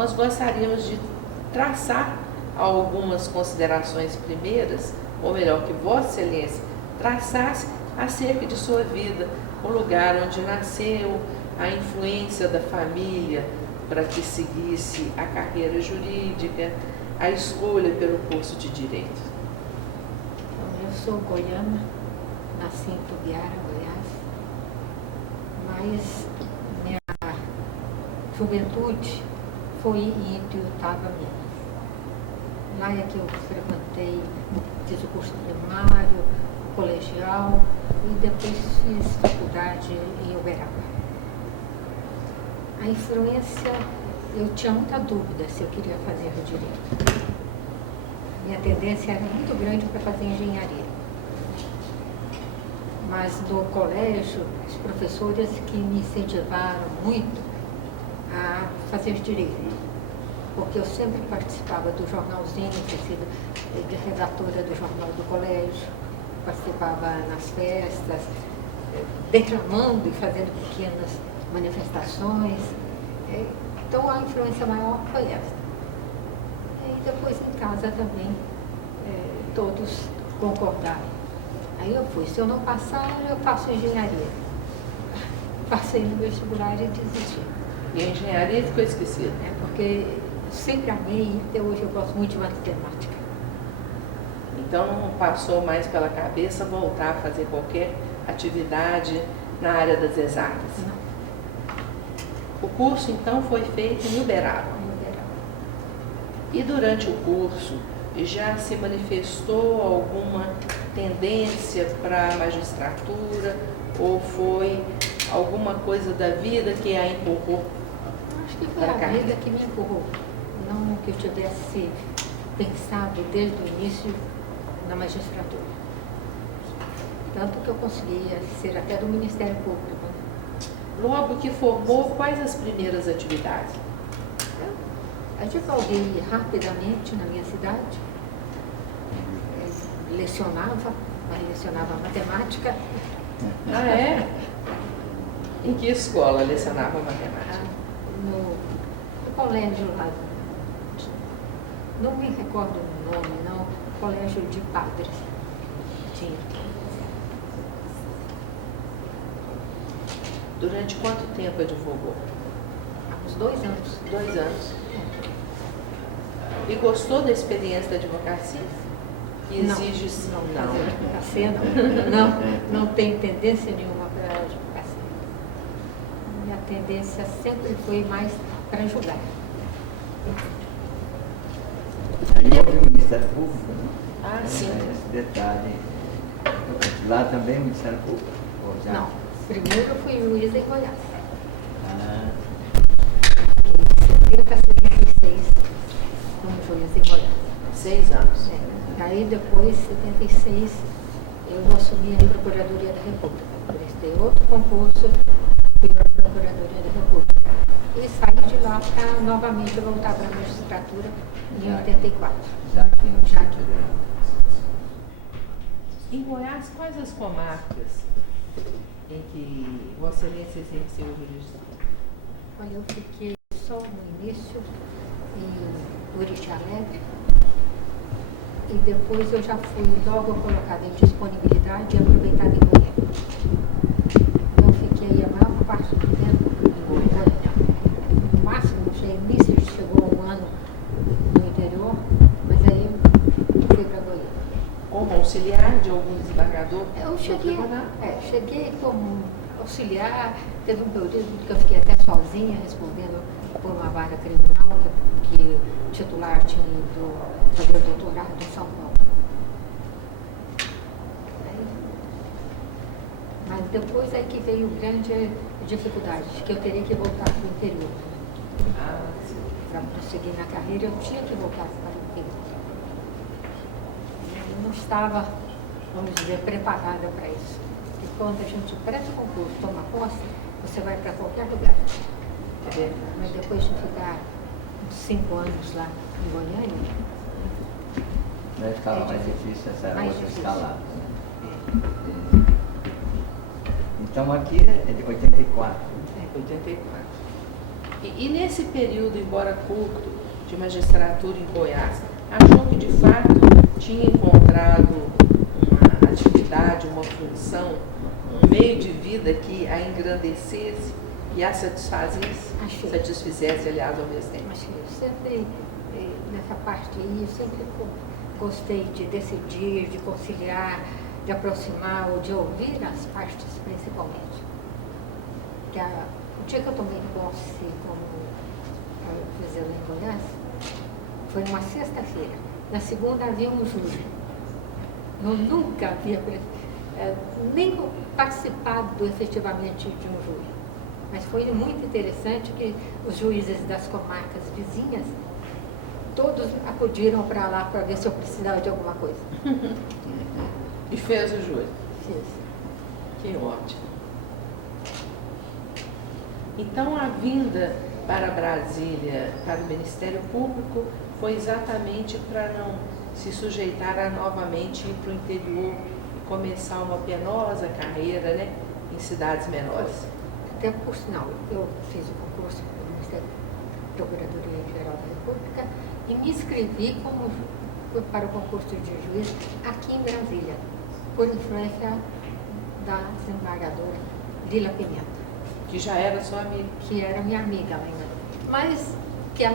nós gostaríamos de traçar algumas considerações primeiras, ou melhor, que Vossa Excelência traçasse acerca de sua vida, o lugar onde nasceu, a influência da família para que seguisse a carreira jurídica, a escolha pelo curso de Direito. Então, eu sou goiana, nasci em Tubiara, Goiás, mas minha juventude foi em Ituiutaba, Minas. Lá é que eu frequentei, fiz o curso primário, colegial e depois fiz faculdade em Uberaba. A influência, eu tinha muita dúvida se eu queria fazer direito. Minha tendência era muito grande para fazer engenharia. Mas no colégio, os professores que me incentivaram muito a fazer direito. Porque eu sempre participava do jornalzinho, tinha sido redatora do jornal do colégio, participava nas festas, declamando e fazendo pequenas manifestações. Então a influência maior foi essa. E depois em casa também todos concordaram. Aí eu fui, se eu não passar, eu faço engenharia. Passei no vestibular e desisti. E a engenharia ficou esquecida? Porque eu sempre amei e até hoje eu gosto muito de matemática. Então não passou mais pela cabeça voltar a fazer qualquer atividade na área das exatas? Não. O curso então foi feito em Uberaba. E durante o curso já se manifestou alguma tendência para a magistratura ou foi alguma coisa da vida que a empurrou? Acho que foi a vida que me empurrou. Não que eu tivesse pensado desde o início na magistratura. Tanto que eu conseguia ser até do Ministério Público. Logo que formou, quais as primeiras atividades? Eu advoguei rapidamente na minha cidade. Lecionava matemática. Ah, é? Em que escola lecionava matemática? No colégio lá. Não me recordo o nome, não. Colégio de Padres. Tinha. Durante quanto tempo advogou? Há uns 2 anos. 2 anos. E gostou da experiência da advocacia? Que exige... Não. Advocacia não tem tendência nenhuma para a advocacia. Minha tendência sempre foi mais para julgar. Aí houve o Ministério Público, né? Ah, sim. Esse detalhe. Lá também o Ministério Público? Não. Primeiro eu fui juíza em Goiás. De 70 a 76, como juíza em Goiás. 6 anos. Aí depois, em 76, eu assumi a Procuradoria da República. Prestei outro concurso, fui para a Procuradoria da República. E saí de lá para novamente voltar para a magistratura em 84. Já aqui no Já aqui. Em Goiás, quais as comarcas em que Vossa Excelência exerceu a jurisdição? Olha, eu fiquei só no início em Urixá Alegre e depois eu já fui logo colocada em disponibilidade e aproveitada em Goiânia. Então fiquei a maior parte do tempo em Goiânia. No máximo, chegou a 1 ano no interior, mas aí eu fui para Goiânia. Como auxiliar de algum desembargador? Eu cheguei como auxiliar, teve um período que eu fiquei até sozinha respondendo por uma vara criminal, que o titular tinha ido fazer o doutorado em São Paulo. Mas depois é que veio grande dificuldade, que eu teria que voltar para o interior. Para prosseguir na carreira, eu tinha que voltar para o interior. Eu não estava, vamos dizer, preparada para isso. E quando a gente presta concurso, toma posse, você vai para qualquer lugar. Mas depois de ficar uns 5 anos lá em Goiânia, vai ficar mais difícil essa outra escalada. Então aqui é de 84. 84. E nesse período, embora curto, de magistratura em Goiás, achou que de fato tinha encontrado uma atividade, uma função, um meio de vida que a engrandecesse e a satisfazesse, satisfizesse, aliás, ao mesmo tempo? Acho que eu sempre, nessa parte aí, eu sempre gostei de decidir, de conciliar, de aproximar ou de ouvir as partes principalmente. O dia que eu tomei posse como juíza em Goiás, foi uma sexta-feira. Na segunda havia um júri. Eu nunca havia nem participado efetivamente de um júri. Mas foi muito interessante que os juízes das comarcas vizinhas, todos acudiram para lá para ver se eu precisava de alguma coisa. E fez o júri? Fiz. Que ótimo. Então, a vinda para Brasília, para o Ministério Público, foi exatamente para não se sujeitar a novamente ir para o interior e começar uma penosa carreira, né, em cidades menores. Até por sinal, eu fiz o concurso para o Ministério da Procuradoria-Geral da República e me inscrevi para o concurso de juiz aqui em Brasília, por influência da desembargadora Lila Pimenta. Que já era sua amiga. Que era minha amiga lá em Goiás. Mas que a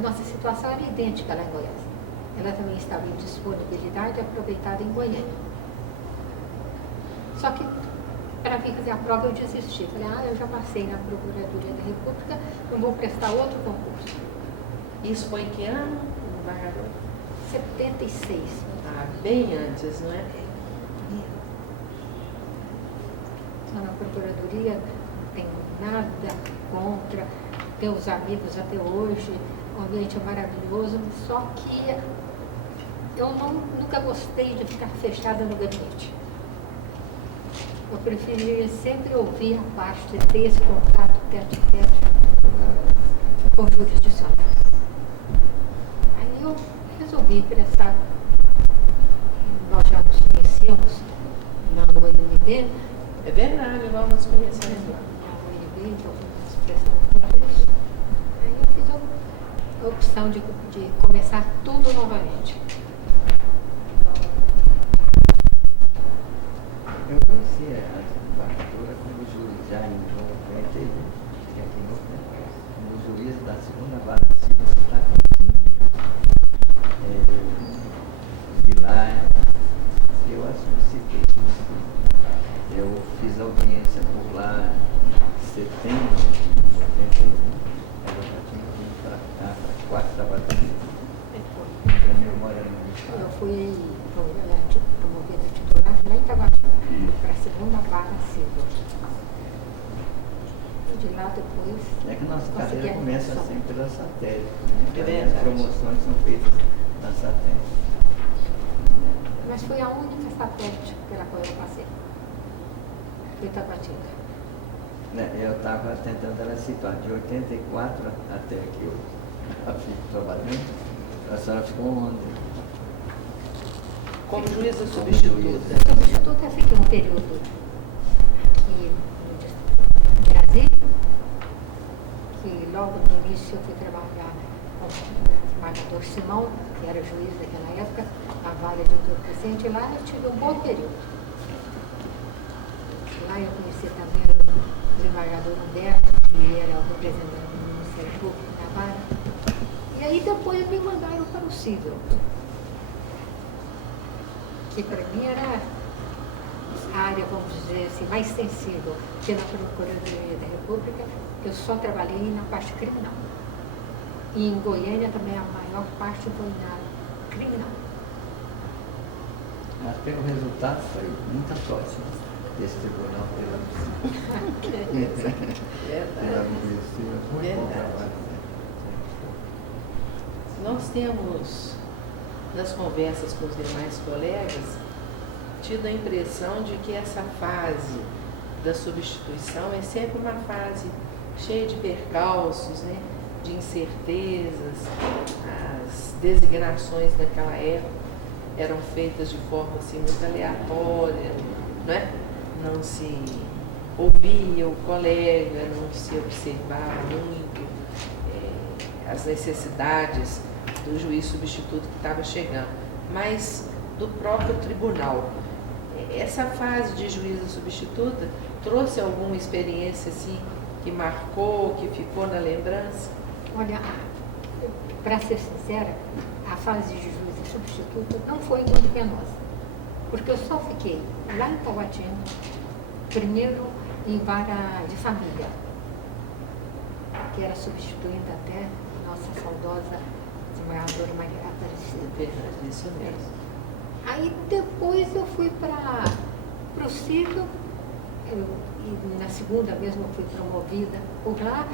nossa situação era idêntica lá em Goiás. Ela também estava em disponibilidade aproveitada em Goiânia. Só que, para vir fazer a prova, eu desisti. Falei, eu já passei na Procuradoria da República, não vou prestar outro concurso. Isso foi em que ano, embargador? 76. Bem antes, não é? Estou na Procuradoria, não tenho nada contra, tenho os amigos até hoje, o ambiente é maravilhoso, só que eu nunca gostei de ficar fechada no gabinete. Eu preferia sempre ouvir a parte, ter esse contato tete-a-tete com o jurisdicionário. Aí eu resolvi prestar, nós já nos conhecíamos na UNB. É verdade, nós nos conhecemos lá. Na UNB, então fomos prestar um concurso. Aí eu fiz a opção de começar tudo novamente. Eu conheci a desembargadora como juiz já em 91, como juiz da segunda vara civil do Tocantins. De lá, eu a solicitei. Eu fiz audiência por lá em setembro de 91. Ela já tinha vindo para cá, para a quarta batalha. Eu fui promovida titular lá em Taguatinga, para a segunda vara civil. E de lá depois... É que nossa carreira começa sempre pela satélite. Né? As promoções são feitas na satélite. Mas foi a única satélite pela qual eu passei. Foi Taguatinga. Eu estava tentando ela situar de 84 até que eu fico trabalhando. A senhora ficou onde? Como juíza substituta. Substituta, eu fiquei um período aqui no Brasília, que logo no início eu fui trabalhar com o desembargador Simão, que era juiz naquela época, na vara de doutor Crescente, e lá eu tive um bom período. Lá eu conheci também o desembargador Humberto, que era o representante do Ministério Público na vara. E aí depois me mandaram para o civil, que para mim era a área, vamos dizer assim, mais sensível, que na Procuradoria da República eu só trabalhei na parte criminal. E em Goiânia também a maior parte foi na criminal. Mas pelo resultado foi muita sorte desse tribunal pela medicina. Muito bom trabalho. Nós temos, nas conversas com os demais colegas, tido a impressão de que essa fase da substituição é sempre uma fase cheia de percalços, né? De incertezas. As designações naquela época eram feitas de forma assim, muito aleatória, não é? Não se ouvia o colega, não se observava muito as necessidades do juiz substituto que estava chegando, mas do próprio tribunal. Essa fase de juíza substituta trouxe alguma experiência assim que marcou, que ficou na lembrança? Olha, para ser sincera, a fase de juíza substituta não foi muito penosa, porque eu só fiquei lá em Taguatinga, primeiro em vara de família, que era substituindo até nossa saudosa desembargadora Maria Aparecida. Verdade, isso mesmo. Aí depois eu fui para o civil, e na segunda mesmo eu fui promovida por lá,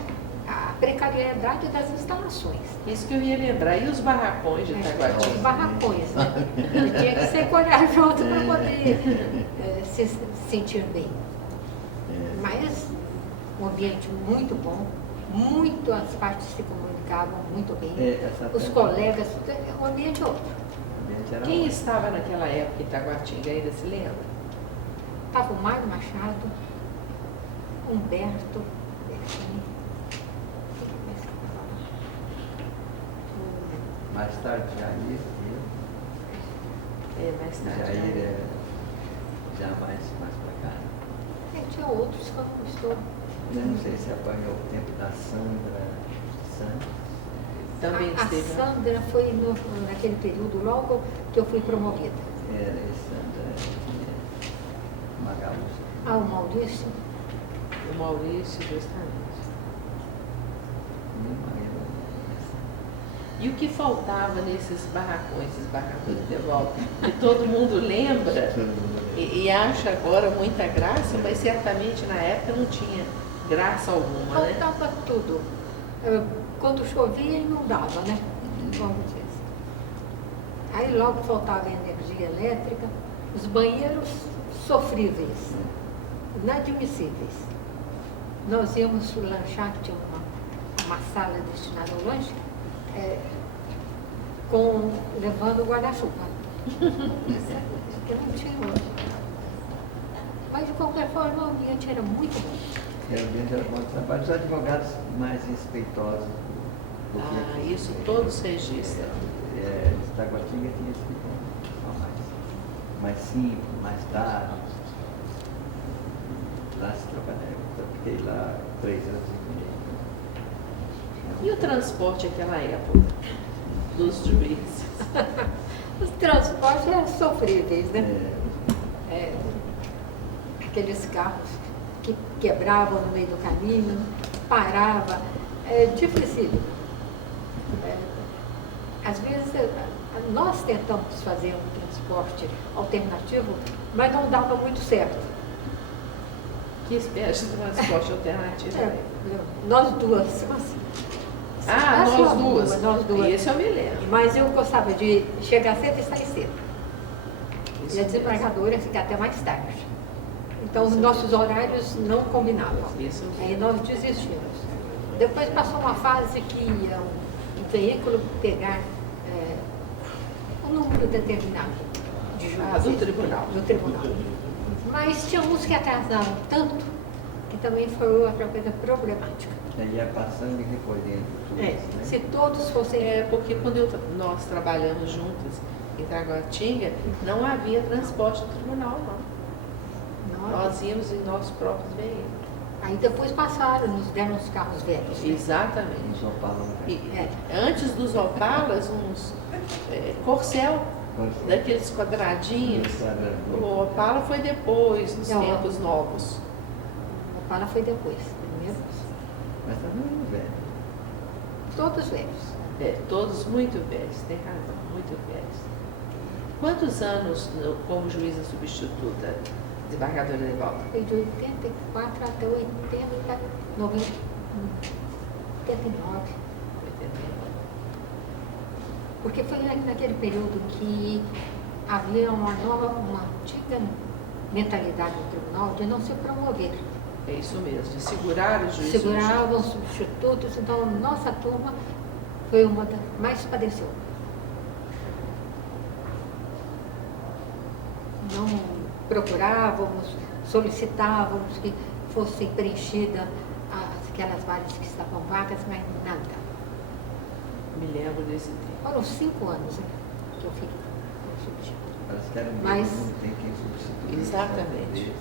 a precariedade das instalações. Isso que eu ia lembrar. E os barracões de Taguatinga? Os barracões, né? Eu tinha que ser corajoso para poder se sentir bem. Mas um ambiente muito bom, as partes se comunicavam muito bem, os colegas, o ambiente outro. Quem estava naquela época em Taguatinga, ainda se lembra? Estava o Mário Machado, Humberto, Mais tarde, Jair, Mais tarde. Jair já mais pra cá. Tinha outros que eu não estou. Eu não sei se apanhou o tempo da Sandra Santos. Também A esteve. Sandra foi naquele período, logo que eu fui promovida. Era Sandra Magaúcha. O Maurício. O Maurício, justamente. E o que faltava nesses barracões de volta, que todo mundo lembra e acha agora muita graça, mas certamente na época não tinha graça alguma, né? Faltava tudo. Quando chovia, inundava, né? Vamos dizer assim. Aí logo faltava energia elétrica, os banheiros sofríveis, inadmissíveis. Nós íamos lanchar, tinha uma sala destinada ao lanche, levando guarda-chuva. Porque não tinha outro. Mas de qualquer forma o ambiente era muito bom. Realmente era bom trabalho. Os advogados mais respeitosos. Isso todos registram. Taguatinga tinha esse tipo mais simples, mais tarde. Lá se trabalhava. Eu fiquei lá 3 anos e meio. E o transporte naquela época dos juízes? Os transportes eram sofríveis, né? Aqueles carros que quebravam no meio do caminho, parava, dificílimo. Às vezes nós tentamos fazer um transporte alternativo, mas não dava muito certo. Que espécie de transporte alternativo? Nós duas. Nós duas. Isso eu me lembro. Mas eu gostava de chegar cedo e sair cedo. Isso e a desembargadora ficar até mais tarde. Então, os nossos horários não combinavam. Isso. Aí nós desistimos. Depois passou uma fase que ia um veículo pegar um número determinado de juízes. Do tribunal. Do tribunal. Mas tinha uns que atrasavam tanto que também foi outra coisa problemática. Ia passando e recolhendo tudo isso, né? Se todos fossem... Porque quando nós trabalhamos juntas em Taguatinga, não havia transporte do tribunal, não. Nós íamos em nossos próprios veículos. Aí depois passaram, nos deram os carros velhos. Né? Exatamente. Os Opala. Antes dos Opalas, uns Corcel, daqueles quadradinhos. O Opala foi depois, nos tempos novos. O Opala foi depois, primeiro. Mas também velho. Todos velhos. Todos muito velhos, tem razão, muito velhos. Quantos anos como juíza substituta, desembargadora de volta? Foi de 84 até 89. Porque foi naquele período que havia uma antiga mentalidade no tribunal de não se promover. É isso mesmo, de segurar os juízes. Seguravam os substitutos, então nossa turma foi uma das mais padeceu. Não procurávamos, solicitávamos que fosse preenchida aquelas vagas que estavam vagas, mas nada. Me lembro desse tempo. Foram 5 anos, né, que eu fiquei como substituta. Parece que era mesmo, Mas- não tem quem substituir. Exatamente.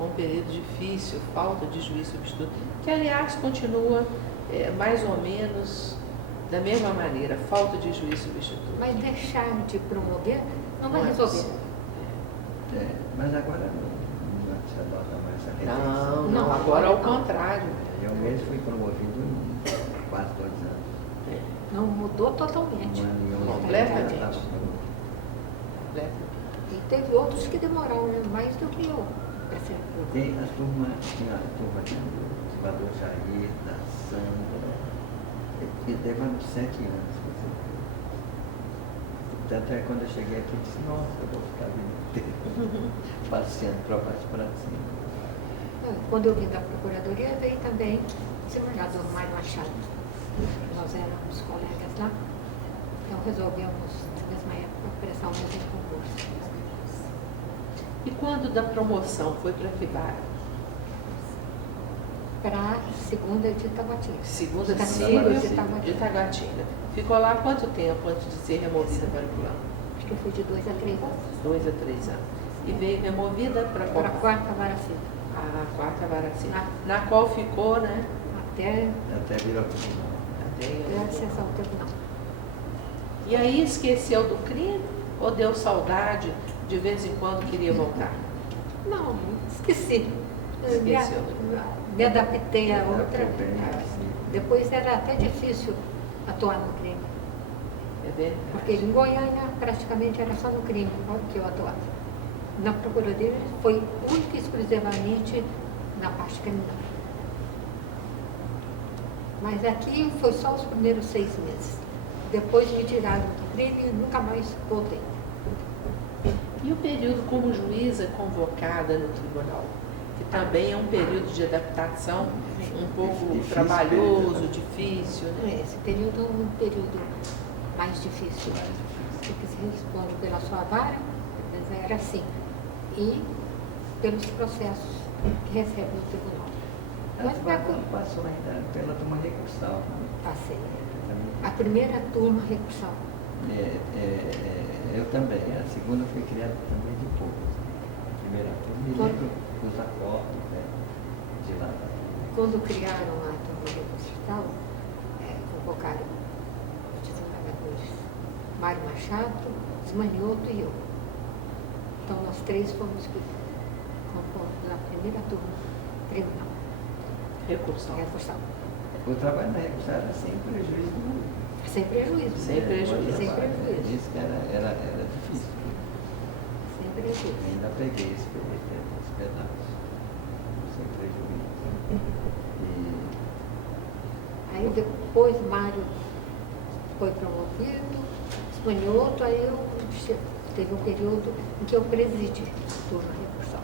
Um período difícil, falta de juiz substituto, que aliás continua mais ou menos da mesma maneira, falta de juiz substituto. Mas deixar de promover não vai é resolver. possível. É, mas agora não se adota mais essa Não, retenção. não, agora ao contrário. Eu mesmo fui promovido em quase 2 anos. Não mudou totalmente. Um ano e 11 meses Completamente. eu estava promovido. E teve outros que demoraram, né, mais do que eu para ser aprovado. Tem a turma, tinha a turma do Salvador Jair, da Sandra, que levava 7 anos. quer dizer. Tanto é que quando eu cheguei aqui, eu disse, nossa, eu vou ficar a vida inteira passeando para baixo para cima. Quando eu vim da Procuradoria, veio também o desembargador Mário Machado. Nós éramos colegas lá, então resolvemos, na mesma época, prestar o mesmo concurso. E quando da promoção foi para que vara? Para a segunda de Itaguatinga. Segunda Da civil de de Itaguatinga. Itaguatinga. Ficou lá quanto tempo antes de ser removida para o plano? Acho que foi de 2 a 3 anos. 2 a 3 anos. E veio removida para qual? Para a quarta vara civil. A quarta vara civil. Na qual ficou, né? Até Até virou tribunal. a sessão do tribunal. E aí esqueceu do crime ou deu saudade, de vez em quando queria voltar? Não, esqueci. Esqueceu. Me adaptei a outra. Adaptou bem, sim. Depois era até difícil atuar no crime. É verdade. Porque em Goiânia praticamente era só no crime que eu atuava. Na Procuradoria foi única e exclusivamente na parte criminal. Mas aqui foi só os primeiros 6 meses. Depois me tiraram do crime e nunca mais voltei. E o período como juíza convocada no tribunal? Que também é um período de adaptação um pouco Difícil trabalhoso, período. difícil, né? Esse período é um período mais difícil. Porque se responde pela sua vara, mas era assim. E pelos processos que recebe no tribunal. Mas me Ela passou ainda pela turma recursal. passei. Também. A primeira turma recursal. Eu também. A segunda foi criada também depois. A primeira turma me lembro dos acordos, né, de lá. Quando criaram a turma recursal, convocaram os desembargadores Mário Machado, Zmanioto e eu. Então nós 3 fomos que compomos a primeira turma criminal. Recursão. Recursal. O trabalho na recursal era sem prejuízo nenhum. Sem prejuízo. Sem prejuízo. Sem prejuízo. Isso que era difícil. Sem prejuízo. Ainda peguei esse pedaço. Sem prejuízo. Aí depois Mário foi promovido, Espanhoto, aí teve um período em que eu presidi a turma recursal.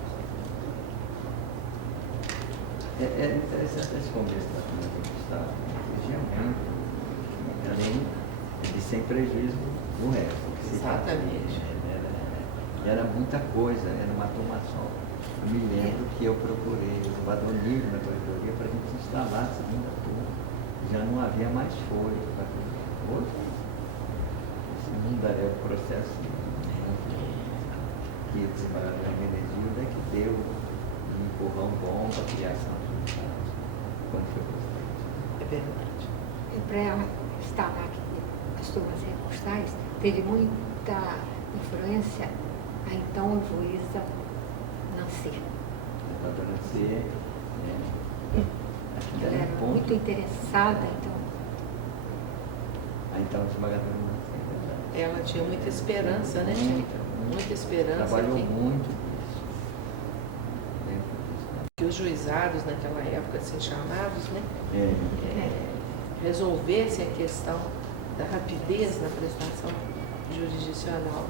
É interessante esse começo da turma recursal. Exigia muito, além de sem prejuízo do resto. que se Exatamente. fazia. Era muita coisa, era uma turma só. Eu me lembro que eu procurei o elevador nível na corredoria para a gente instalar a segunda turma. Já não havia mais folha para hoje. Esse mundo é o processo que o desembargador Hermenegildo é que deu um empurrão bom para a criação dos juizados, quando foi presidente. É verdade. E para estar lá, as turmas recursais, teve muita influência a então juíza Nancy. A dona C, acho que Ela era era um ponto. muito interessada, então. Então, o desembargador não sei, verdade. Ela tinha muita esperança, né? Muita esperança Trabalhou que, muito nisso. Dentro disso, né? que os juizados naquela época, assim chamados, né? Resolvessem a questão da rapidez na prestação jurisdicional.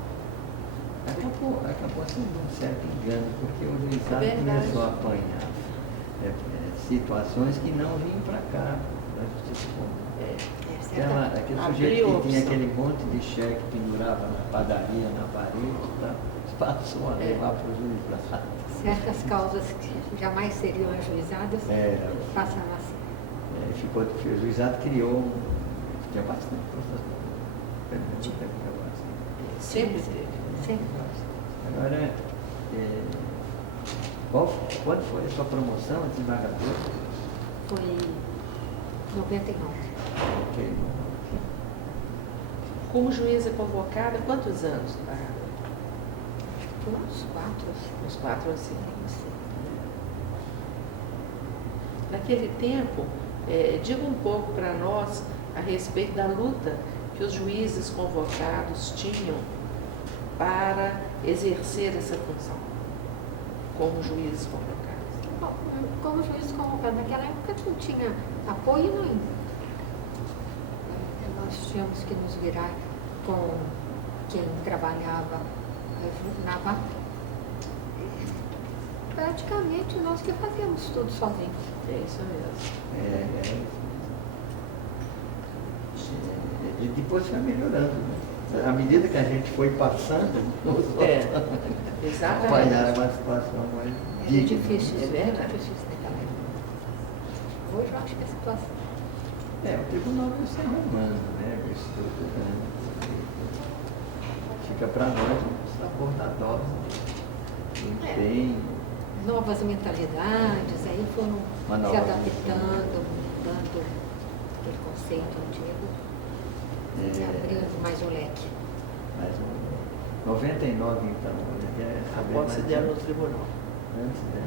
Acabou sendo um certo engano, porque o juizado Verdade. começou a apanhar situações que não vinham para cá, da justiça comum. Aquele Abriu sujeito a que tinha opção. aquele monte de cheque que pendurava na padaria, na parede, tá? Passou a levar para o juizado. Certas causas que jamais seriam ajuizadas passaram a ser. O juizado criou, tinha bastante processo. Sempre teve. Sempre. Agora, quando foi a sua promoção a desembargador? Foi em 99. Ok. Como juíza convocada, quantos anos, desembargador? Por uns 4 Uns 4 anos. não sei. Naquele tempo, diga um pouco para nós a respeito da luta que os juízes convocados tinham para exercer essa função como juízes convocados. Bom, como juiz convocado, naquela época não tinha apoio nenhum. Nós tínhamos que nos virar com quem trabalhava na VAP. Praticamente nós que fazíamos tudo sozinhos. É isso mesmo. E depois foi melhorando, né? À medida que a gente foi passando, Exatamente. acompanhar uma situação mais Era digna. difícil, É verdade. era difícil naquela época. Hoje eu acho que a situação. O tribunal vai se arrumando, né? Estudando. Fica para nós os abordatórios de empenho. Novas mentalidades, aí foram Uma se nova adaptando, mudando aquele conceito antigo e abrindo mais o leque. Mas 99, então, A posse dela no tribunal. Antes, né?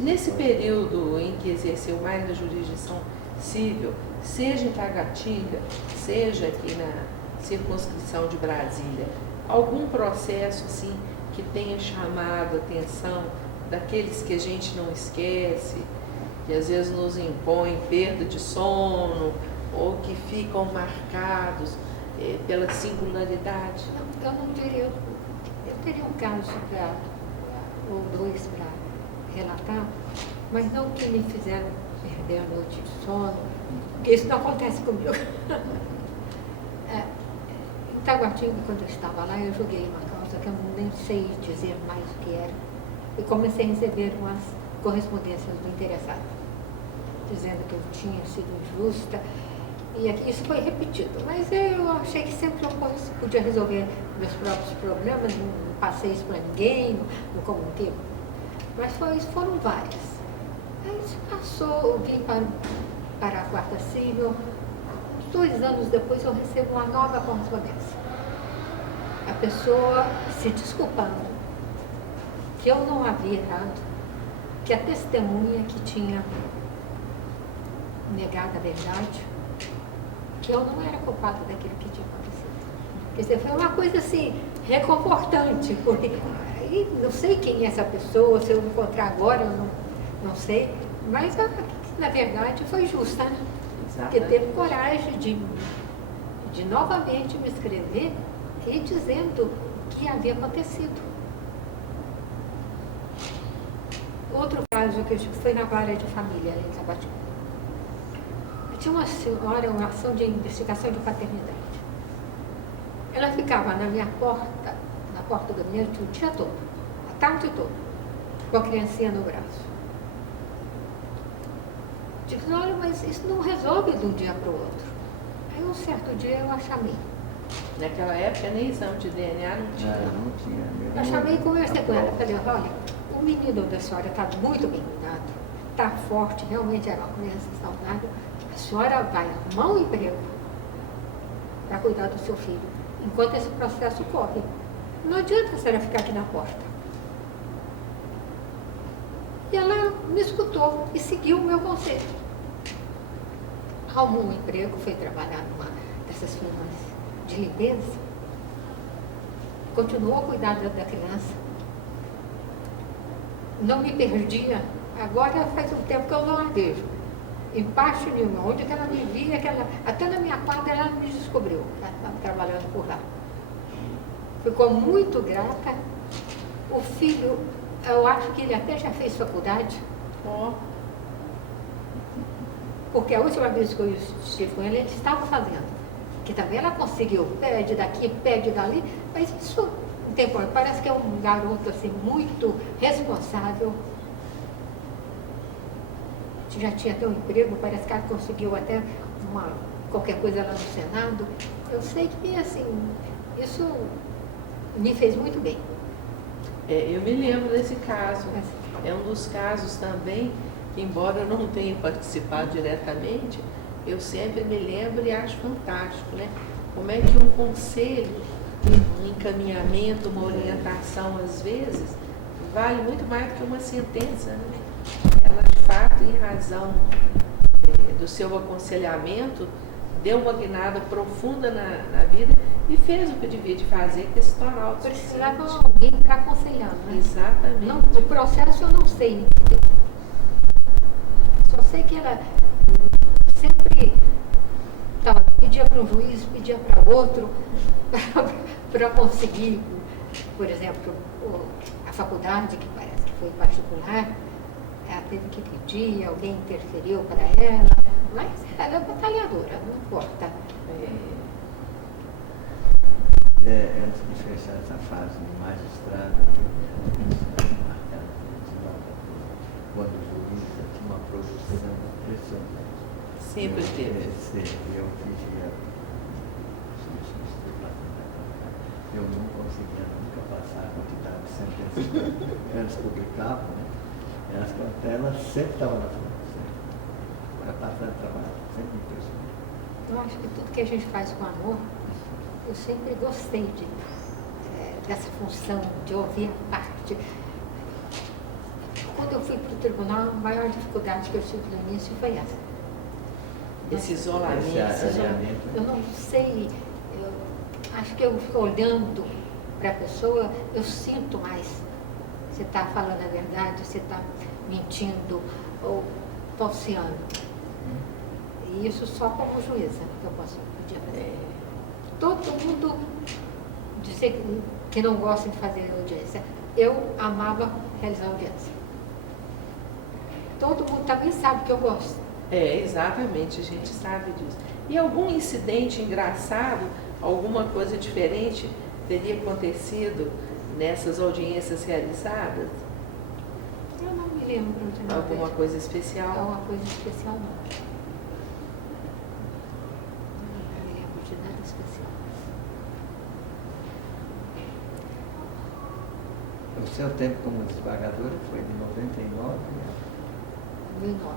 Nesse período em que exerceu mais a jurisdição civil, seja em Taguatinga, seja aqui na circunscrição de Brasília, algum processo assim que tenha chamado a atenção daqueles que a gente não esquece, que às vezes nos impõem perda de sono ou que ficam marcados pela singularidade? Eu não teria, eu teria um caso ou dois para relatar, mas não que me fizeram perder a noite de sono, porque isso não acontece comigo. Em Taguatinga, quando eu estava lá, eu joguei uma causa que eu nem sei dizer mais o que era, e comecei a receber umas correspondências do interessado, dizendo que eu tinha sido injusta, e isso foi repetido. Mas eu achei que sempre eu podia resolver meus próprios problemas, não passei isso para ninguém, não comuniquei. Mas foram várias. Aí isso passou, eu vim para a Quarta Civil. 2 anos depois eu recebo uma nova correspondência. A pessoa se desculpando que eu não havia errado, que a testemunha que tinha negado a verdade, que eu não era culpada daquilo que tinha acontecido. Quer dizer, foi uma coisa assim, reconfortante, porque não sei quem é essa pessoa, se eu encontrar agora, eu não sei, mas na verdade foi justa, né? Porque teve coragem de novamente me escrever e dizendo o que havia acontecido. Outro caso que foi na vara de família, em Taguatinga. Tinha uma senhora, uma ação de investigação de paternidade. Ela ficava na minha porta, na porta do gabinete, o dia todo, a tarde toda, com a criancinha no braço. Digo, olha, mas isso não resolve de um dia para o outro. Aí um certo dia eu a chamei. Naquela época nem exame de DNA não tinha. Não tinha. Eu chamei e conversei com ela. Falei, olha, o menino da senhora está muito bem cuidado, está forte, realmente era uma criança saudável. A senhora vai arrumar um emprego para cuidar do seu filho, enquanto esse processo corre. Não adianta a senhora ficar aqui na porta. E ela me escutou e seguiu o meu conselho. Arrumou um emprego, foi trabalhar numa dessas firmas de limpeza, continuou a cuidar da criança. Não me perdia. Agora faz um tempo que eu não a vejo. Em parte nenhuma. Onde que ela me via, até na minha quadra ela me descobriu. Ela estava trabalhando por lá. Ficou muito grata. O filho, eu acho que ele até já fez faculdade. Porque a última vez que eu estive com ele estava fazendo. Que também ela conseguiu, pede daqui, pede dali, mas isso não tem problema. Parece que é um garoto assim, muito responsável. Já tinha até um emprego, parece que ela conseguiu até qualquer coisa lá no Senado. Eu sei que, assim, isso me fez muito bem. Eu me lembro desse caso. É um dos casos também, que embora eu não tenha participado diretamente, eu sempre me lembro e acho fantástico, né? Como é que um conselho, um encaminhamento, uma orientação, às vezes, vale muito mais do que uma sentença, né? Ela, de fato, em razão do seu aconselhamento, deu uma guinada profunda na vida e fez o que devia de fazer, que é se tornar autossuficiente. Precisava alguém para aconselhar, né? Exatamente. Não, o processo eu não sei. Só sei que ela sempre pedia para um juiz, pedia para outro, para conseguir, por exemplo, a faculdade, que parece que foi particular, ela teve que pedir, alguém interferiu para ela, mas ela é batalhadora, não importa. Antes de fechar essa fase de magistrado, quando o juiz tinha uma produção impressionante. Sempre teve. Eu vigia, eu não conseguia nunca passar a quantidade de sentenças que elas publicavam, né? Ela sempre estava na frente, para passar trabalho, sempre impressionante. Eu acho que tudo que a gente faz com amor, eu sempre gostei dessa função de ouvir a parte. Quando eu fui para o tribunal, a maior dificuldade que eu tive no início foi essa. Esse isolamento. Eu não sei, eu acho que eu fico olhando para a pessoa, eu sinto mais. Você está falando a verdade, você está mentindo ou falseando. E isso só como juíza que eu podia fazer. Todo mundo dizer que não gosta de fazer audiência. Eu amava realizar audiência. Todo mundo também sabe que eu gosto. Exatamente, a gente sabe disso. E algum incidente engraçado, alguma coisa diferente teria acontecido nessas audiências realizadas? Eu não me lembro de nada. Alguma coisa especial? Alguma coisa especial não. Não me lembro de nada especial. O seu tempo como desembargadora foi de 99 a 2009.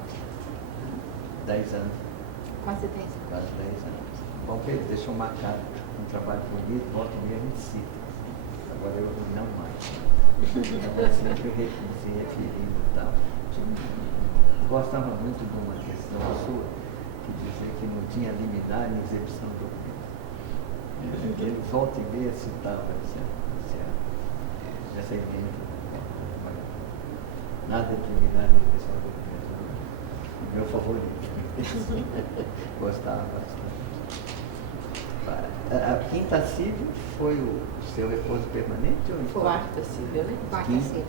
10 anos. Quase 10 anos. Quase 10 anos. Bom, Pedro, deixou marcado um trabalho bonito, volta e meia a gente cita. Agora eu não mais. Agora sempre se referindo e tal. Eu gostava muito de uma questão sua, que dizia que não tinha liminar em execução do documento. Ele volta e meia citava essa emenda. Nada de liminar em execução do documento. Meu favorito. Gostava bastante. A quinta civil foi o seu repouso permanente ou Foi. Quarta civil, né? Quarta Quinta. civil.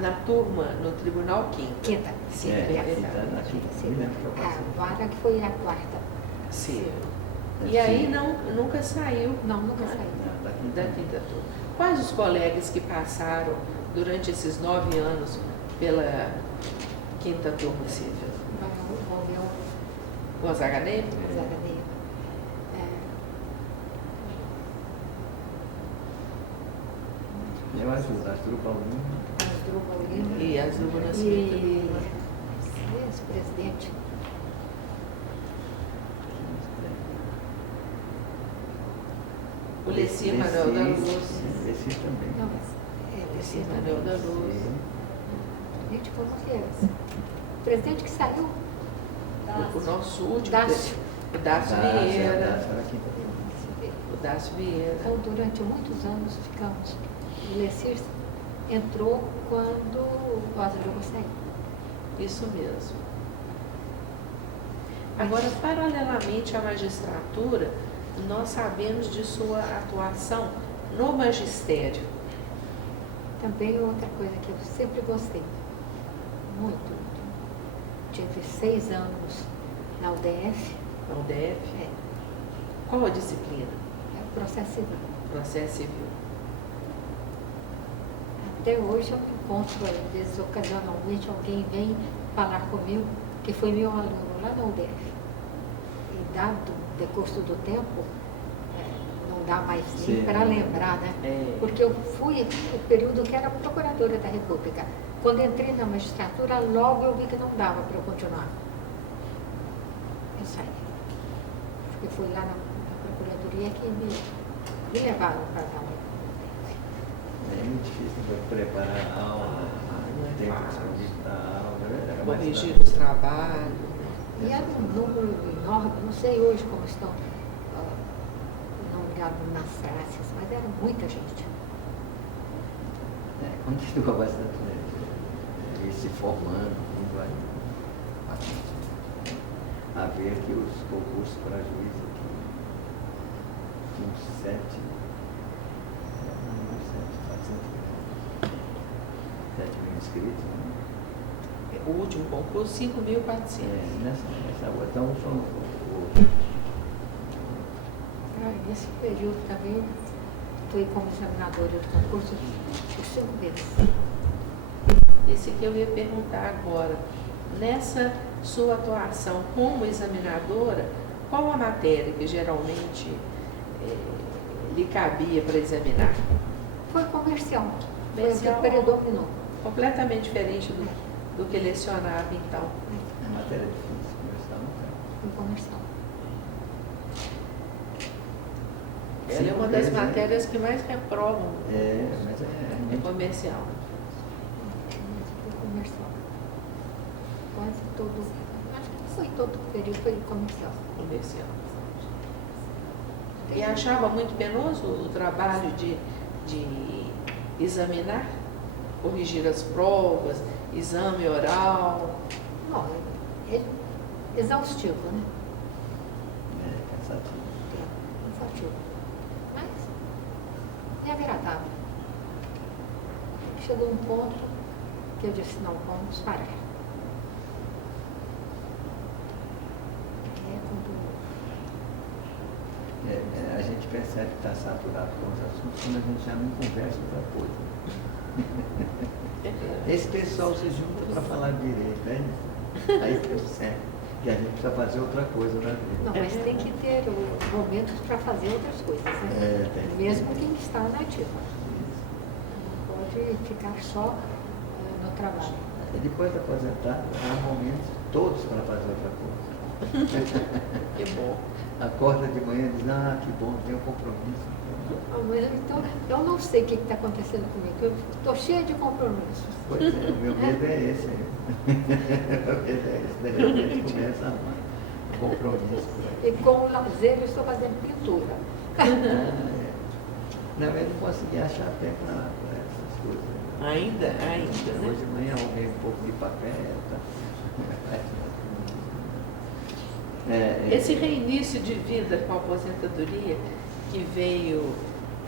Na turma, no Tribunal Quinta. Quinta. Sim, É, verdade. na quinta Sim. civil, lembro que eu passei. A vara que foi a quarta. Sim. Sim. E aí nunca saiu Não, nunca saiu. Não, da da quinta turma. Quais os colegas que passaram durante esses 9 anos pela quinta turma civil? Morreu Gonzaga Ney? Gonzaga Ney. Eu ajudo, Asdrubal Lima. Asdrubal Lima. E Asdrubal Nascimento E Lima. ex-presidente. O Leci Manuel da Luz. Leci também. Não, mas Leci Manuel da Luz. gente como que é. O presidente que saiu. O nosso último. Dácio. O Dácio Vieira. Vieira. O Dácio Vieira. Então, durante muitos anos ficamos. O Lecir entrou quando o Asdrubal saiu. Isso mesmo. Agora, paralelamente à magistratura, nós sabemos de sua atuação no magistério. Também outra coisa que eu sempre gostei. Muito. Tive 6 anos na UDF. Na UDF? É, Qual a disciplina? é processo civil. Processo civil. Até hoje eu me encontro, às vezes, ocasionalmente, alguém vem falar comigo, que foi meu aluno lá na UDF. E dado o decurso do tempo, não dá mais nem para lembrar, né? É. Porque eu fui no período que era procuradora da República. Quando entrei na magistratura, logo eu vi que não dava para eu continuar. Eu saí. Porque foi lá na procuradoria que me levaram para dar uma. É muito difícil preparar a aula, o tempo disponível da aula. Era mais Corrigir fácil. os trabalhos. E era um número enorme, não sei hoje como estão nomeados nas praças, mas era muita gente. Continua bastante, né? E se formando, tudo aí. A ver aqui os concursos para juiz aqui. Uns 7 mil inscritos, né? O último concurso, 5.400. Nessa rua. Então, são Nesse período também, fui como examinadora do concurso por 5 vezes. Esse que eu ia perguntar agora. Nessa sua atuação como examinadora, qual a matéria que geralmente lhe cabia para examinar? Foi comercial. Foi o que Comercial. predominou. Completamente diferente do que lecionava, então. a matéria difícil, começar no campo. Foi comercial. Ela é uma das matérias que mais reprovam. Mas É muito comercial. Foi comercial. Quase todo, acho que foi todo o período, foi comercial. Comercial. E achava muito penoso o trabalho de examinar, corrigir as provas, exame oral. Bom, é exaustivo, né? cansativo. É exaustivo. Mas é agradável. Chegou um ponto que eu disse, não, vamos parar. A gente percebe que está saturado com os assuntos quando a gente já não conversa outra coisa. Esse pessoal se junta para falar direito, né? Aí percebe que a gente precisa fazer outra coisa na vida. Não, mas tem que ter momentos para fazer outras coisas, né? Mesmo quem está na ativa. Não pode ficar só no trabalho. E depois de aposentar, há momentos todos para fazer outra coisa. Que bom. Acorda de manhã e diz, que bom, tenho um compromisso. Mas então, eu não sei o que está acontecendo comigo. Eu estou cheia de compromissos. Pois é, o meu medo é esse. O meu medo é esse. De repente começa a amar. Compromisso. E com o lazer eu estou fazendo pintura. Não, eu não consegui achar tempo para essas coisas. Ainda, né? Hoje de manhã arrumei um pouco de papel. Esse reinício de vida com a aposentadoria, que veio,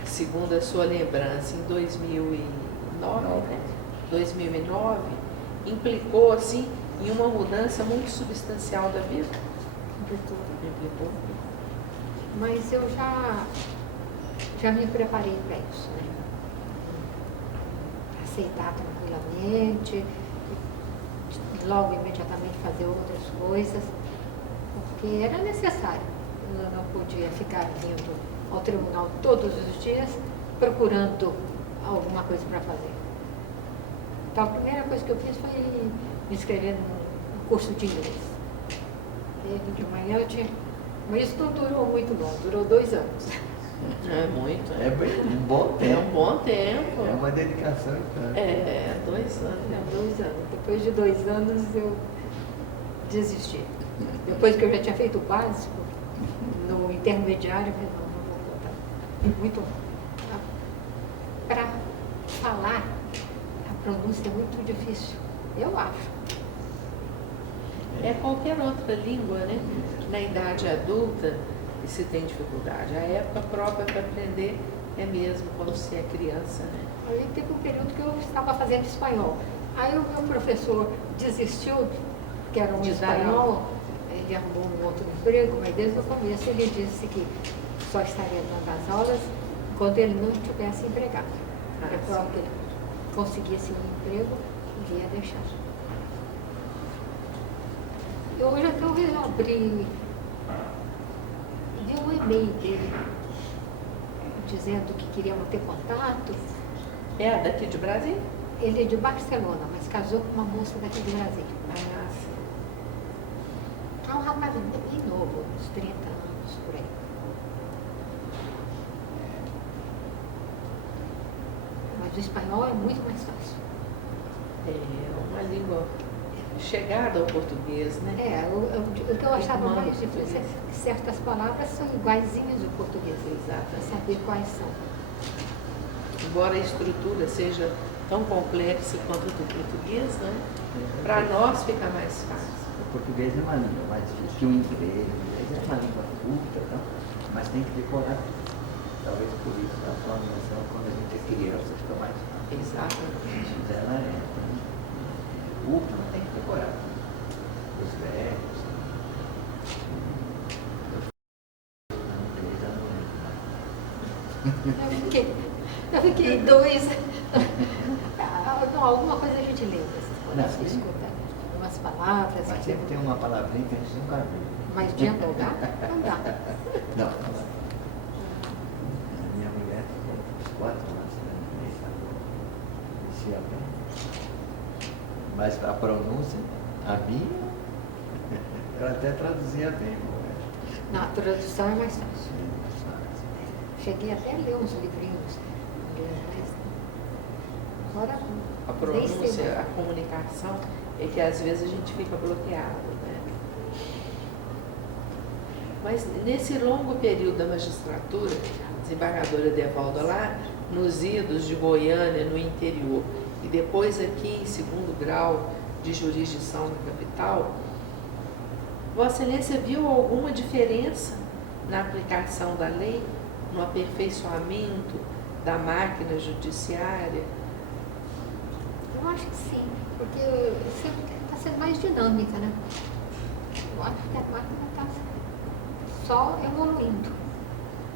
segundo a sua lembrança, em 2009, implicou, assim, em uma mudança muito substancial da vida? Implicou. Mas eu já me preparei para isso, né? Aceitar tranquilamente, logo imediatamente fazer outras coisas, porque era necessário. Eu não podia ficar vindo ao tribunal todos os dias procurando alguma coisa para fazer. Então a primeira coisa que eu fiz foi me inscrever no curso de inglês. E de manhã eu tinha. Mas isso não durou muito não, durou 2 anos. É muito. É um bom tempo. É um bom tempo. É uma dedicação então. 2 anos. Não, 2 anos. Depois de 2 anos eu desisti. Depois que eu já tinha feito o básico, no intermediário, eu falei, não vou voltar. Muito. Para falar, a pronúncia é muito difícil, eu acho. É qualquer outra língua, né? Na idade adulta, se tem dificuldade. A época própria para aprender é mesmo quando você é criança, né? Aí teve um período que eu estava fazendo espanhol. Aí o meu professor desistiu, que era um espanhol, ele arrumou um outro emprego, mas desde o começo ele disse que só estaria dando as aulas quando ele não estivesse empregado. Depois que ele conseguisse um emprego, ele ia deixar. E hoje até eu reabri, vi um e-mail dele dizendo que queria manter contato. É daqui de Brasília? Ele é de Barcelona, mas casou com uma moça daqui do Brasil. Ah, sim. É um rapaz bem novo, uns 30 anos por aí. Mas o espanhol é muito mais fácil. É uma língua chegada ao português, né? O que eu achava Irmã mais do difícil é português. que certas palavras são iguaizinhas do português. Exato. Para saber quais são. Embora a estrutura seja tão complexa quanto a do português, né? Para nós fica mais fácil. O português é uma língua mais difícil que o inglês. O inglês é uma língua curta, tá? Mas tem que decorar tudo. Talvez por isso a formação, quando a gente é criança, fica mais fácil. Exatamente. Mas ela é curta, mas tem que decorar tudo. Os verbos. O inglês já não lembro mais. Eu fiquei dois. Não, alguma coisa a gente lembra, quando você escuta umas palavras. Mas sempre tem uma palavrinha que a gente nunca viu. Mas dialogar, não dá. Não, não dá. Minha mulher ficou uns 4 anos na igreja, conhecia bem. Mas a pronúncia, a minha, ela até traduzia bem. Não, a tradução é mais fácil. Mais fácil. Cheguei até a ler uns livrinhos em inglês, mas agora A pronúncia, a comunicação, é que às vezes a gente fica bloqueado, né? Mas nesse longo período da magistratura, a desembargadora Edevaldo lá, nos idos de Goiânia, no interior, e depois aqui em segundo grau de jurisdição na capital, Vossa Excelência viu alguma diferença na aplicação da lei, no aperfeiçoamento da máquina judiciária? eu acho que sim, porque está sendo mais dinâmica, né? Eu acho que a máquina está só evoluindo.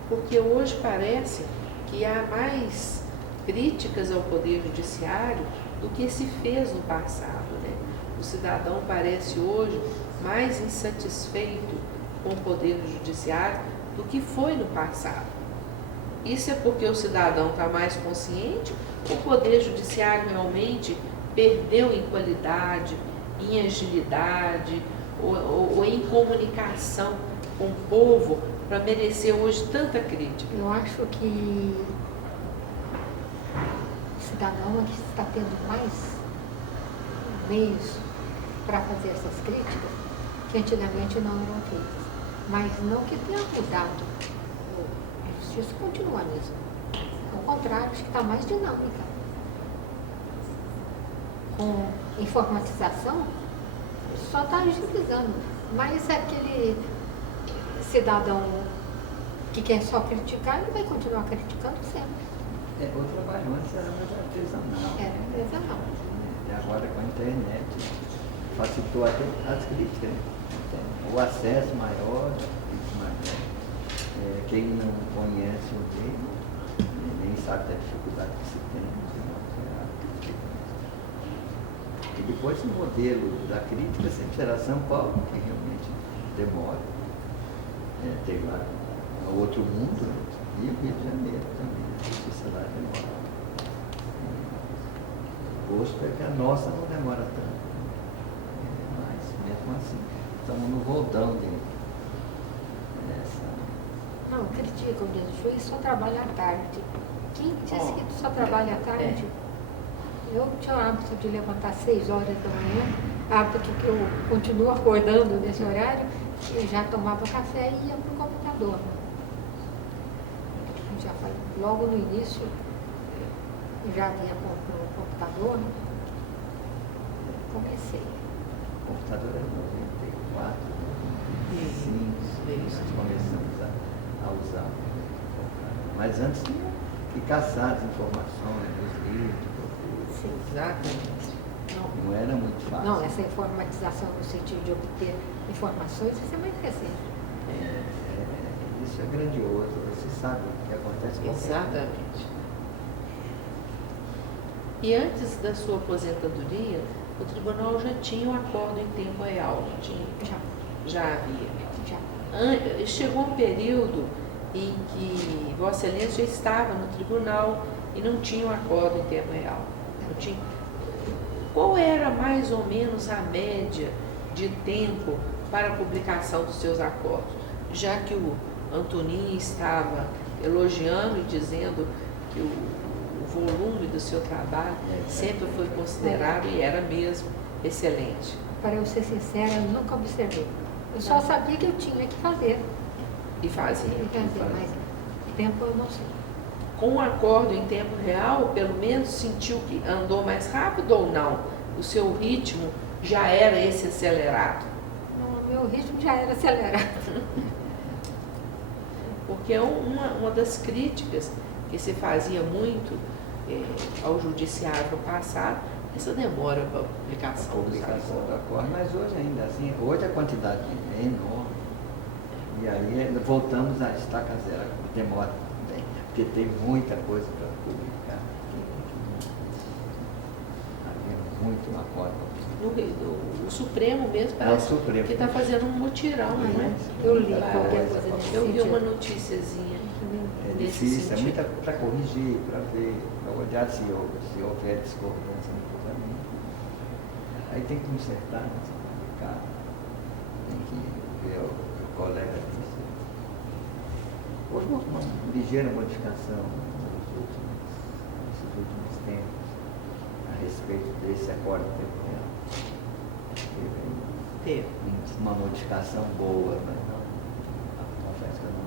Porque hoje parece que há mais críticas ao Poder Judiciário do que se fez no passado, né? O cidadão parece hoje mais insatisfeito com o Poder Judiciário do que foi no passado. Isso é porque o cidadão está mais consciente ou o Poder Judiciário realmente perdeu em qualidade, em agilidade ou em comunicação com o povo para merecer hoje tanta crítica? Eu acho que o cidadão aqui está tendo mais meios para fazer essas críticas que antigamente não eram feitas. Mas não que tenha mudado. A justiça continua mesmo. Ao contrário, acho que está mais dinâmica. Com informatização, só está agilizando. Mas aquele cidadão que quer só criticar, ele vai continuar criticando sempre. O trabalho antes era mais artesanal. Era artesanal. E agora com a internet facilitou até as críticas, né? O acesso maior, quem não conhece o tema, nem sabe da dificuldade que se tem. E depois o modelo da crítica sempre será São Paulo, que realmente demora. Tem lá o outro mundo, né? E o Rio de Janeiro também, a justiça lá demora. O gosto é que a nossa não demora tanto. Mas mesmo assim, estamos no roldão dessa. Não, criticam, diz, o juiz só trabalha à tarde. Quem disse que só trabalha à tarde? Eu tinha o hábito de levantar às 6 horas da manhã, hábito que eu continuo acordando nesse horário, eu já tomava café e ia para o computador. Já falei, logo no início, eu já vinha no computador, comecei. O computador é 94, 95, nós começamos a usar. Mas antes tinha que caçar as informações, os livros. Exatamente. Não era muito fácil. Não, essa informatização no sentido de obter informações, isso é muito recente. Isso é grandioso. Você sabe o que acontece com Exatamente. E antes da sua aposentadoria, o tribunal já tinha um acordo em tempo real, não tinha? Já havia. Já. Chegou um período em que Vossa Excelência já estava no tribunal e não tinha um acordo em tempo real. Não tinha. Qual era mais ou menos a média de tempo para a publicação dos seus acordos? Já que o Antonin estava elogiando e dizendo que o volume do seu trabalho sempre foi considerado e era mesmo excelente. Para eu ser sincera, eu nunca observei. Eu só sabia que eu tinha que fazer. E fazia. Mas tempo eu não sei. Com um acordo em tempo real, pelo menos sentiu que andou mais rápido ou não? O seu ritmo já era esse acelerado? Não, o meu ritmo já era acelerado. Porque uma das críticas que se fazia muito ao judiciário no passado, essa demora para a publicação dos do acordos. acordo, mas hoje ainda assim, hoje a quantidade é enorme. E aí voltamos a estaca zero, demora também, porque tem muita coisa para publicar. Havia muito acordo. O Supremo mesmo parece que está fazendo um mutirão, não é? Eu li qualquer coisa nesse Eu vi sentido. uma noticiazinha. É nesse difícil, é sentido. muita para corrigir, para ver, para olhar se houver discordância no caminho. Aí tem que consertar, né? Complicado. Tem que ver o que o colega disse. Houve uma ligeira modificação nesses últimos tempos a respeito desse acordo temporal. Teve. Uma modificação boa, mas não, confesso que eu não.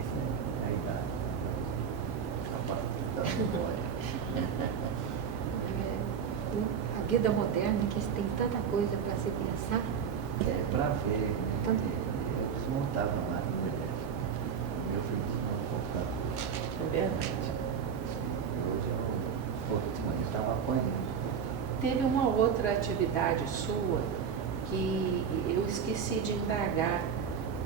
Essa é a idade. Da memória. A vida moderna, que tem tanta coisa para se pensar. É para ver, né? Eu desmontava lá no Nordeste. Meu filho desmontou o computador. É verdade. Hoje eu estava apanhando. Teve uma outra atividade sua que eu esqueci de indagar.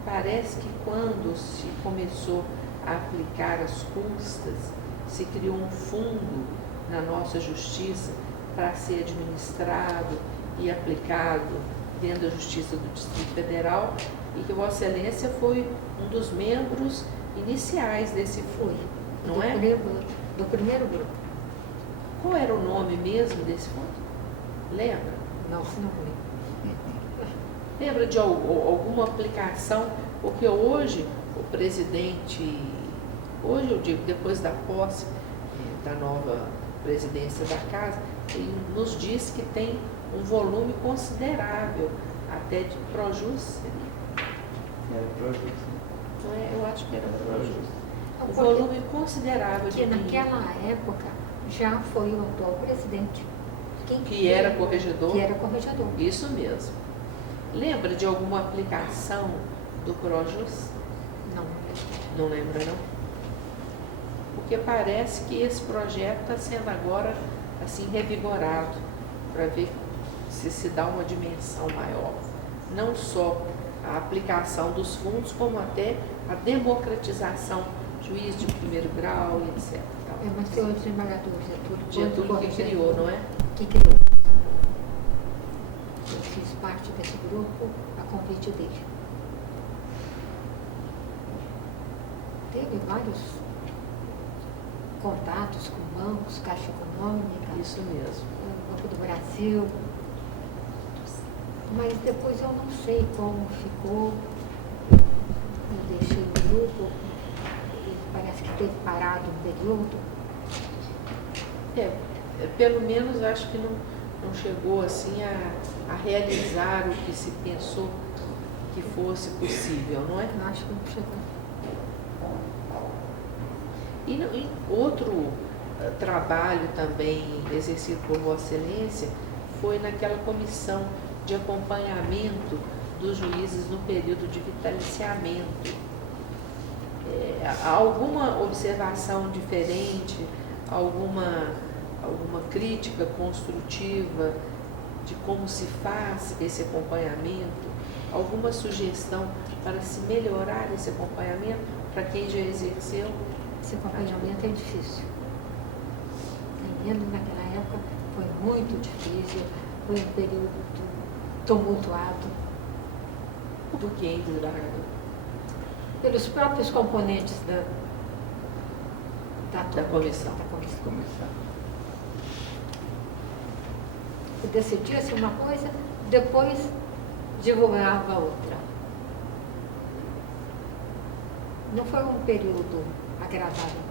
Parece que quando se começou a aplicar as custas, se criou um fundo na nossa justiça para ser administrado e aplicado dentro da Justiça do Distrito Federal e que Vossa Excelência foi um dos membros iniciais desse fundo, não é? Do primeiro grupo. Qual era o nome mesmo desse fundo? Lembra? Não lembro. Lembra de alguma aplicação? Porque hoje o presidente, hoje eu digo, depois da posse da nova presidência da casa, ele nos diz que tem um volume considerável, até de Projus. Era Projus. Não é? Eu acho que era Projus. Um Porque volume considerável de que dinheiro. naquela época já foi o atual presidente. Que era corregedor? Que era corregedor. Isso mesmo. Lembra de alguma aplicação do Projus? Não. Não lembra, não? Porque parece que esse projeto está sendo agora assim revigorado para ver se dá uma dimensão maior. Não só a aplicação dos fundos, como até a democratização, juiz de primeiro grau, etc. É uma senhora desembargador, Getúlio que criou, não é? Que criou. Eu fiz parte desse grupo a convite dele. Teve vários contatos com bancos, Caixa Econômica, Isso mesmo. Banco do Brasil. Mas depois eu não sei como ficou. Eu deixei o grupo, e parece que teve parado um período. Pelo menos acho que não chegou assim a realizar o que se pensou que fosse possível, não é? Eu acho que não chegou. E outro trabalho também exercido por Vossa Excelência foi naquela comissão de acompanhamento dos juízes no período de vitaliciamento. Alguma observação diferente, alguma alguma crítica construtiva de como se faz esse acompanhamento, alguma sugestão para se melhorar esse acompanhamento para quem já exerceu? Esse acompanhamento é difícil. Menino, naquela época, foi muito difícil, foi um período tumultuado. Por que, desembargador? Pelos próprios componentes Da comissão. Começar. E decidia-se uma coisa, depois divulgava outra. Não foi um período agradável.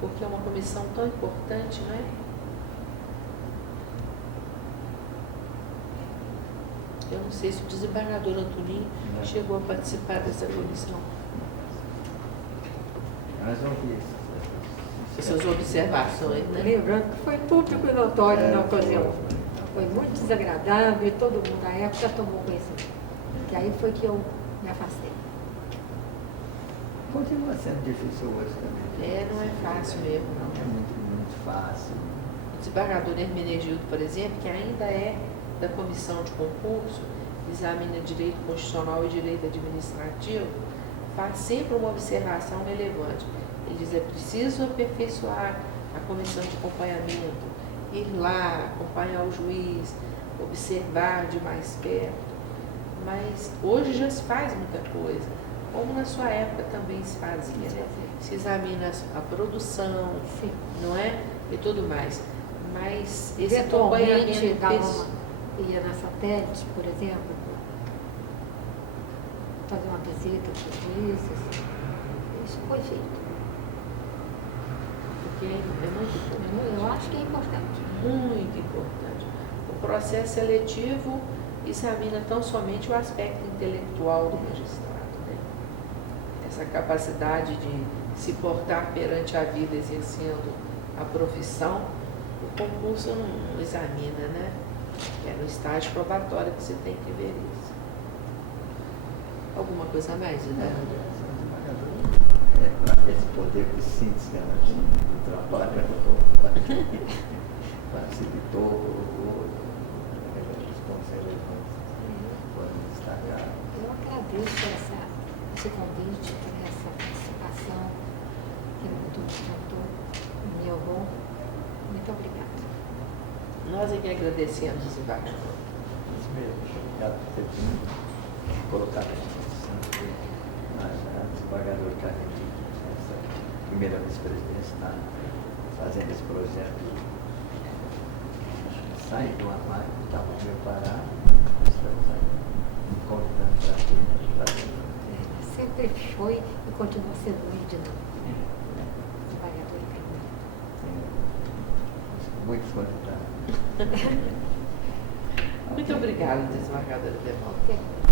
Porque é uma comissão tão importante, não é? Eu não sei se o desembargador Antoninho chegou a participar dessa comissão. Mas eu vi Essas observações, né? Lembrando que foi público e notório na ocasião. Foi muito desagradável e todo mundo na época tomou conhecimento. E aí foi que eu me afastei. Continua sendo difícil hoje também. Não é fácil mesmo, Não não. é muito fácil. O desembargador Hermenegildo, por exemplo, que ainda é da comissão de concurso, examina direito constitucional e direito administrativo, faz sempre uma observação relevante. Ele diz: é preciso aperfeiçoar a comissão de acompanhamento, ir lá, acompanhar o juiz, observar de mais perto. Mas hoje já se faz muita coisa, como na sua época também se fazia, né? Se examina a produção, Sim. não é? E tudo mais. Mas esse Eventualmente, acompanhamento ia na satélite, por exemplo, fazer uma visita para os juízes. Isso foi feito. porque é muito importante. Eu acho que é importante. Muito importante. O processo seletivo examina tão somente o aspecto intelectual do magistrado, né? Essa capacidade de se portar perante a vida exercendo a profissão, o concurso não examina, né? É no estágio probatório que você tem que ver isso. Alguma coisa a mais, né? Esse poder de síntese do trabalho facilitou, colocou os conselhos podem destacar. Eu agradeço esse convite, por essa participação que muito me honrou. Muito obrigada. Nós é que agradecemos, desembargador. Isso mesmo. Obrigado por ter vindo, colocado a disposição a desembargadora Carmen, essa primeira vice-presidência, está fazendo esse projeto. Sai do armário que estava preparado, estamos aí convidando para Sempre foi e continua sendo muito dinâmico. Desembargador e muitos convidados. Muito obrigada, desembargadora Deval. Carmen.